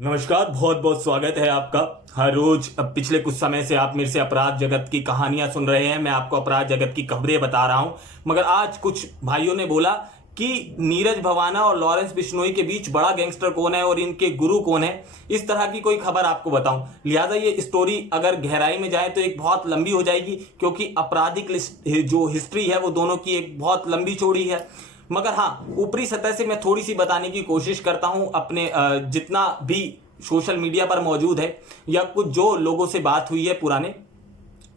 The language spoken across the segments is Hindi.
नमस्कार, बहुत बहुत स्वागत है आपका। हर रोज अब पिछले कुछ समय से आप मेरे से अपराध जगत की कहानियां सुन रहे हैं। मैं आपको अपराध जगत की खबरें बता रहा हूं। मगर आज कुछ भाइयों ने बोला कि नीरज भवाना और लॉरेंस बिश्नोई के बीच बड़ा गैंगस्टर कौन है और इनके गुरु कौन है, इस तरह की कोई खबर आपको बताऊं। लिहाजा ये स्टोरी अगर गहराई में जाए तो एक बहुत लंबी हो जाएगी, क्योंकि आपराधिक जो हिस्ट्री है वो दोनों की एक बहुत लंबी चौड़ी है। मगर हाँ, ऊपरी सतह से मैं थोड़ी सी बताने की कोशिश करता हूं। अपने जितना भी सोशल मीडिया पर मौजूद है या कुछ जो लोगों से बात हुई है पुराने,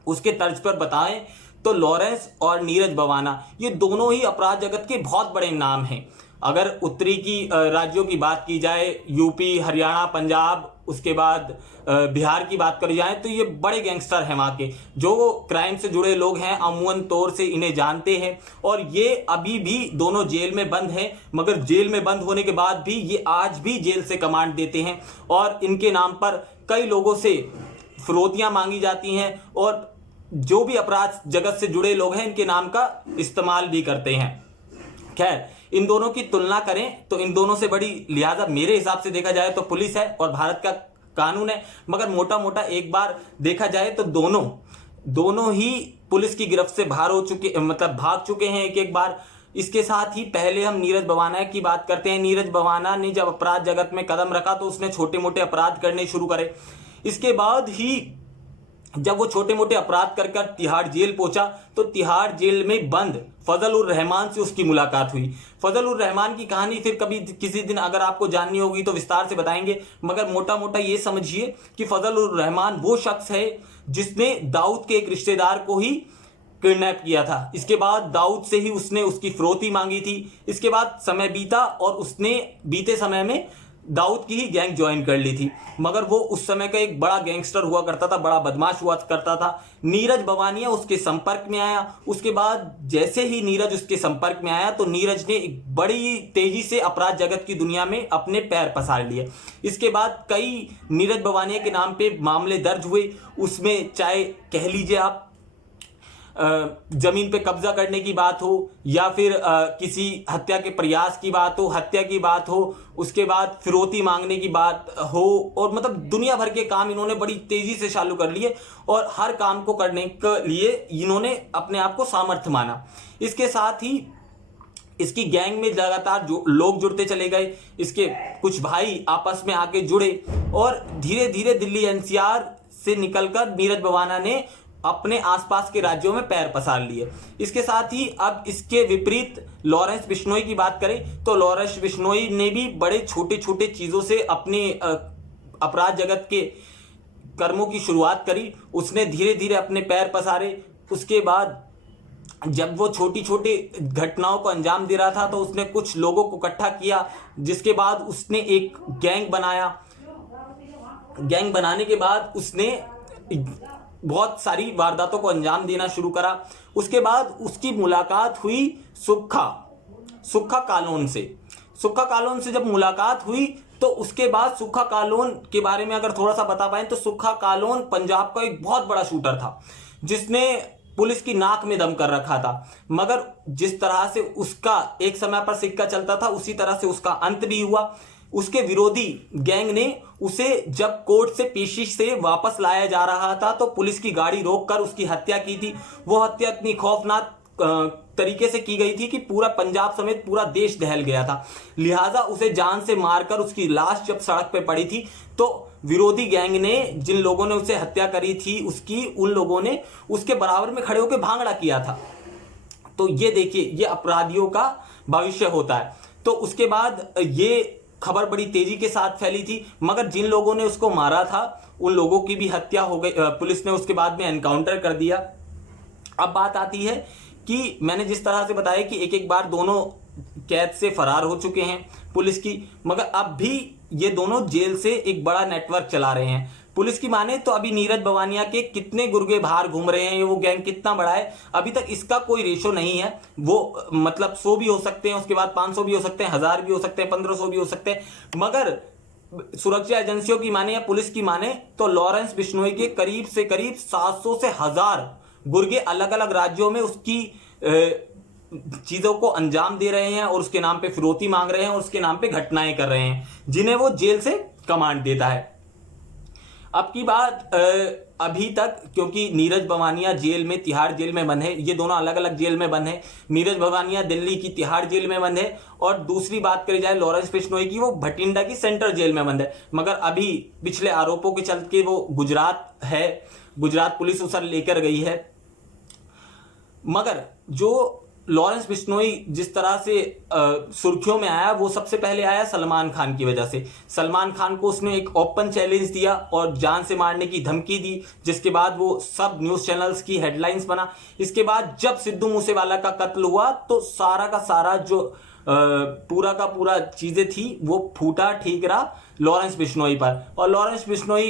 उसके तर्ज पर बताएं तो लॉरेंस और नीरज भवाना ये दोनों ही अपराध जगत के बहुत बड़े नाम हैं। अगर उत्तरी की राज्यों की बात की जाए, यूपी, हरियाणा, पंजाब, उसके बाद बिहार की बात करी जाए, तो ये बड़े गैंगस्टर हैं। वहाँ के जो क्राइम से जुड़े लोग हैं अमूमन तौर से इन्हें जानते हैं। और ये अभी भी दोनों जेल में बंद हैं, मगर जेल में बंद होने के बाद भी ये आज भी जेल से कमांड देते हैं और इनके नाम पर कई लोगों से फिरौतियाँ मांगी जाती हैं और जो भी अपराध जगत से जुड़े लोग हैं इनके नाम का इस्तेमाल भी करते हैं। खैर, इन दोनों की तुलना करें तो इन दोनों से बड़ी, लिहाजा मेरे हिसाब से देखा जाए तो पुलिस है और भारत का कानून है। मगर मोटा मोटा एक बार देखा जाए तो दोनों ही पुलिस की गिरफ्त से बाहर हो चुके, मतलब भाग चुके हैं एक एक बार। इसके साथ ही पहले हम नीरज भवाना की बात करते हैं। नीरज भवाना ने जब अपराध जगत में कदम रखा तो उसने छोटे मोटे अपराध करने शुरू करे। इसके बाद ही जब वो छोटे मोटे अपराध कर कर तिहाड़ जेल पहुंचा तो तिहाड़ जेल में बंद फजल उर रहमान से उसकी मुलाकात हुई। फजल उर रहमान की कहानी फिर कभी किसी दिन अगर आपको जाननी होगी तो विस्तार से बताएंगे। मगर मोटा मोटा ये समझिए कि फजल उर रहमान वो शख्स है जिसने दाऊद के एक रिश्तेदार को ही किडनैप किया था। इसके बाद दाऊद से ही उसने उसकी फिरौती मांगी थी। इसके बाद समय बीता और उसने बीते समय में दाऊद की ही गैंग ज्वाइन कर ली थी। मगर वो उस समय का एक बड़ा गैंगस्टर हुआ करता था, बड़ा बदमाश हुआ करता था। नीरज भवानिया उसके संपर्क में आया। उसके बाद जैसे ही नीरज उसके संपर्क में आया तो नीरज ने एक बड़ी तेजी से अपराध जगत की दुनिया में अपने पैर पसार लिए। इसके बाद कई नीरज भवानिया के नाम पे मामले दर्ज हुए। उसमें चाहे कह लीजिए आप जमीन पे कब्जा करने की बात हो या फिर किसी हत्या के प्रयास की बात हो, हत्या की बात हो, उसके बाद फिरौती मांगने की बात हो, और मतलब दुनिया भर के काम इन्होंने बड़ी तेजी से चालू कर लिए और हर काम को करने के लिए इन्होंने अपने आप को सामर्थ्य माना। इसके साथ ही इसकी गैंग में लगातार जो लोग जुड़ते चले गए। इसके कुछ भाई आपस में आके जुड़े और धीरे धीरे दिल्ली एनसीआर से निकलकर नीरज भवाना ने अपने आसपास के राज्यों में पैर पसार लिए। इसके साथ ही अब इसके विपरीत लॉरेंस बिश्नोई की बात करें तो लॉरेंस बिश्नोई ने भी बड़े छोटे छोटे चीज़ों से अपने अपराध जगत के कर्मों की शुरुआत करी। उसने धीरे धीरे अपने पैर पसारे। उसके बाद जब वो छोटी छोटी घटनाओं को अंजाम दे रहा था तो उसने कुछ लोगों को इकट्ठा किया, जिसके बाद उसने एक गैंग बनाया। गैंग बनाने के बाद उसने बहुत सारी वारदातों को अंजाम देना शुरू करा। उसके बाद उसकी मुलाकात हुई सुक्खा कालोन से। सुक्खा कालोन से जब मुलाकात हुई तो उसके बाद सुक्खा कालोन के बारे में अगर थोड़ा सा बता पाएं तो सुक्खा कालोन पंजाब का एक बहुत बड़ा शूटर था जिसने पुलिस की नाक में दम कर रखा था। मगर जिस तरह से उसका एक समय पर सिक्का चलता था उसी तरह से उसका अंत भी हुआ। उसके विरोधी गैंग ने उसे जब कोर्ट से पेशी से वापस लाया जा रहा था तो पुलिस की गाड़ी रोककर उसकी हत्या की थी। वो हत्या इतनी खौफनाक तरीके से की गई थी कि पूरा पंजाब समेत पूरा देश दहल गया था। लिहाजा उसे जान से मारकर उसकी लाश जब सड़क पे पड़ी थी तो विरोधी गैंग ने, जिन लोगों ने उसे हत्या करी थी उसकी, उन लोगों ने उसके बराबर में खड़े होकर भांगड़ा किया था। तो ये देखिए, ये अपराधियों का भविष्य होता है। तो उसके बाद ये खबर बड़ी तेजी के साथ फैली थी, मगर जिन लोगों ने उसको मारा था उन लोगों की भी हत्या हो गई। पुलिस ने उसके बाद में एनकाउंटर कर दिया। अब बात आती है कि मैंने जिस तरह से बताया कि एक एक बार दोनों कैद से फरार हो चुके हैं पुलिस की, मगर अब भी ये दोनों जेल से एक बड़ा नेटवर्क चला रहे हैं। पुलिस की माने तो अभी नीरज भवानिया के कितने गुर्गे बाहर घूम रहे हैं, वो गैंग कितना बड़ा है, अभी तक इसका कोई रेशो नहीं है। वो मतलब 100 भी हो सकते हैं, उसके बाद 500 भी हो सकते हैं, 1000 भी हो सकते हैं, 1500 भी हो सकते हैं। मगर सुरक्षा एजेंसियों की माने या पुलिस की माने तो लॉरेंस बिश्नोई के करीब से करीब 700 से 1000 गुर्गे अलग अलग राज्यों में उसकी चीजों को अंजाम दे रहे हैं और उसके नाम पे फिरौती मांग रहे हैं और उसके नाम पे घटनाएं कर रहे हैं, जिन्हें वो जेल से कमांड देता है। अब की बात अभी तक, क्योंकि नीरज भवानिया जेल में, तिहाड़ जेल में बंद है, ये दोनों अलग अलग जेल में बंद है। नीरज भवानिया दिल्ली की तिहाड़ जेल में बंद है और दूसरी बात करी जाए लॉरेंस बिश्नोई की, वो भटिंडा की सेंट्रल जेल में बंद है। मगर अभी पिछले आरोपों के चलते वो गुजरात है, गुजरात पुलिस उसे लेकर गई है। मगर जो लॉरेंस बिश्नोई जिस तरह से सुर्खियों में आया, वो सबसे पहले आया सलमान खान की वजह से। सलमान खान को उसने एक ओपन चैलेंज दिया और जान से मारने की धमकी दी, जिसके बाद वो सब न्यूज चैनल्स की हेडलाइंस बना। इसके बाद जब सिद्धू मूसेवाला का कत्ल हुआ तो सारा का सारा जो पूरा का पूरा चीजें थी वो फूटा ठीकरा लॉरेंस बिश्नोई पर। और लॉरेंस बिश्नोई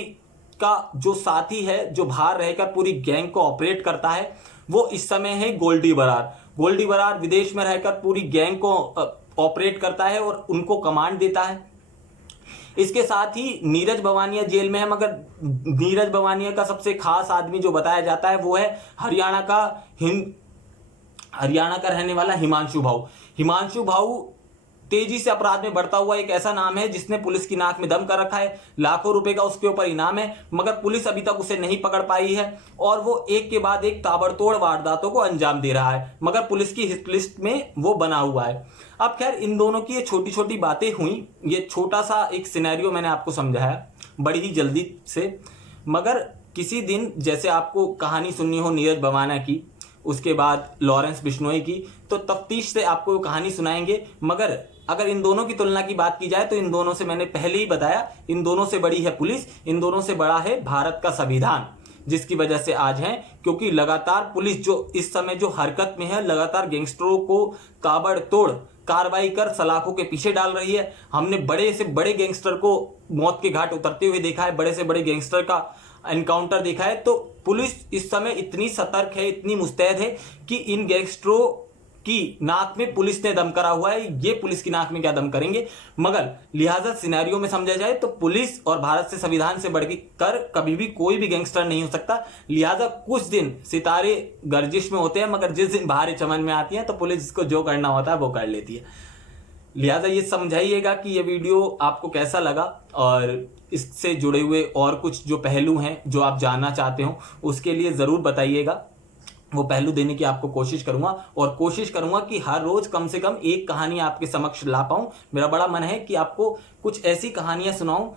का जो साथी है, जो बाहर रहकर पूरी गैंग को ऑपरेट करता है, वो इस समय है गोल्डी बरार। गोल्डी बरार विदेश में रहकर पूरी गैंग को ऑपरेट करता है और उनको कमांड देता है। इसके साथ ही नीरज भवानिया जेल में है, मगर नीरज भवानिया का सबसे खास आदमी जो बताया जाता है वो है हरियाणा का रहने वाला हिमांशु भाऊ। हिमांशु भाऊ तेजी से अपराध में बढ़ता हुआ एक ऐसा नाम है जिसने पुलिस की नाक में दम कर रखा है। लाखों रुपए का उसके ऊपर इनाम है, मगर पुलिस अभी तक उसे नहीं पकड़ पाई है और वो एक के बाद एक ताबड़तोड़ वारदातों को अंजाम दे रहा है, मगर पुलिस की हिट लिस्ट में वो बना हुआ है। अब खैर, इन दोनों की ये छोटी छोटी बातें हुई, ये छोटा सा एक सिनेरियो मैंने आपको समझाया बड़ी ही जल्दी से। मगर किसी दिन जैसे आपको कहानी सुननी हो नीरज भवानिया की, उसके बाद लॉरेंस बिश्नोई की, तो तफ्तीश से आपको कहानी सुनाएंगे। मगर अगर इन दोनों की तुलना की बात की जाए तो इन दोनों से, मैंने पहले ही बताया, इन दोनों से बड़ी है पुलिस, इन दोनों से बड़ा है भारत का संविधान, जिसकी वजह से आज हैं। क्योंकि लगातार पुलिस जो इस समय जो हरकत में है, लगातार गैंगस्टरों को ताबड़तोड़ कार्रवाई कर सलाखों के पीछे डाल रही है। हमने बड़े से बड़े गैंगस्टर को मौत के घाट उतरते हुए देखा है, बड़े से बड़े गैंगस्टर का एनकाउंटर देखा है। तो पुलिस इस समय इतनी सतर्क है, इतनी मुस्तैद है कि इन गैंगस्टरों की नाक में पुलिस ने दम करा हुआ है, ये पुलिस की नाक में क्या दम करेंगे। मगर लिहाजा सिनेरियो में समझा जाए तो पुलिस और भारत से संविधान से बढ़कर कभी भी कोई भी गैंगस्टर नहीं हो सकता। लिहाजा कुछ दिन सितारे गर्जिश में होते हैं, मगर जिस दिन बहारें चमन में आती हैं तो पुलिस को जो करना होता है वो कर लेती है। लिहाजा ये समझाइएगा कि ये वीडियो आपको कैसा लगा, और इससे जुड़े हुए और कुछ जो पहलू हैं जो आप जानना चाहते हो उसके लिए ज़रूर बताइएगा। वो पहलू देने की आपको कोशिश करूंगा, और कोशिश करूंगा कि हर रोज कम से कम एक कहानी आपके समक्ष ला पाऊं। मेरा बड़ा मन है कि आपको कुछ ऐसी कहानियां सुनाऊं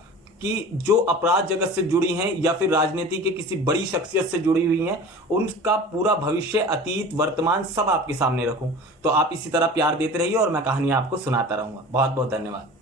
कि जो अपराध जगत से जुड़ी हैं या फिर राजनीति के किसी बड़ी शख्सियत से जुड़ी हुई हैं, उनका पूरा भविष्य, अतीत, वर्तमान सब आपके सामने रखूं। तो आप इसी तरह प्यार देते रहिए और मैं कहानियां आपको सुनाता रहूंगा। बहुत बहुत धन्यवाद।